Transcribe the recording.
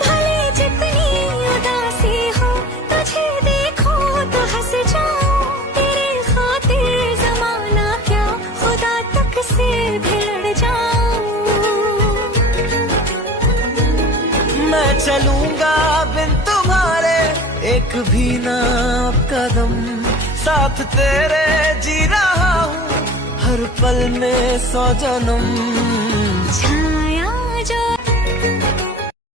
भले जितनी उदासी हो, तुझे देखो तो हंस जाऊं। तेरे खातिर जमाना क्या, खुदा तक से भी लड़ जाऊं। मैं चलूंगा बिन तुम्हारे एक भी ना कदम, साथ तेरे जी रहा हूँ हर पल में 100 जन्म। छाया जो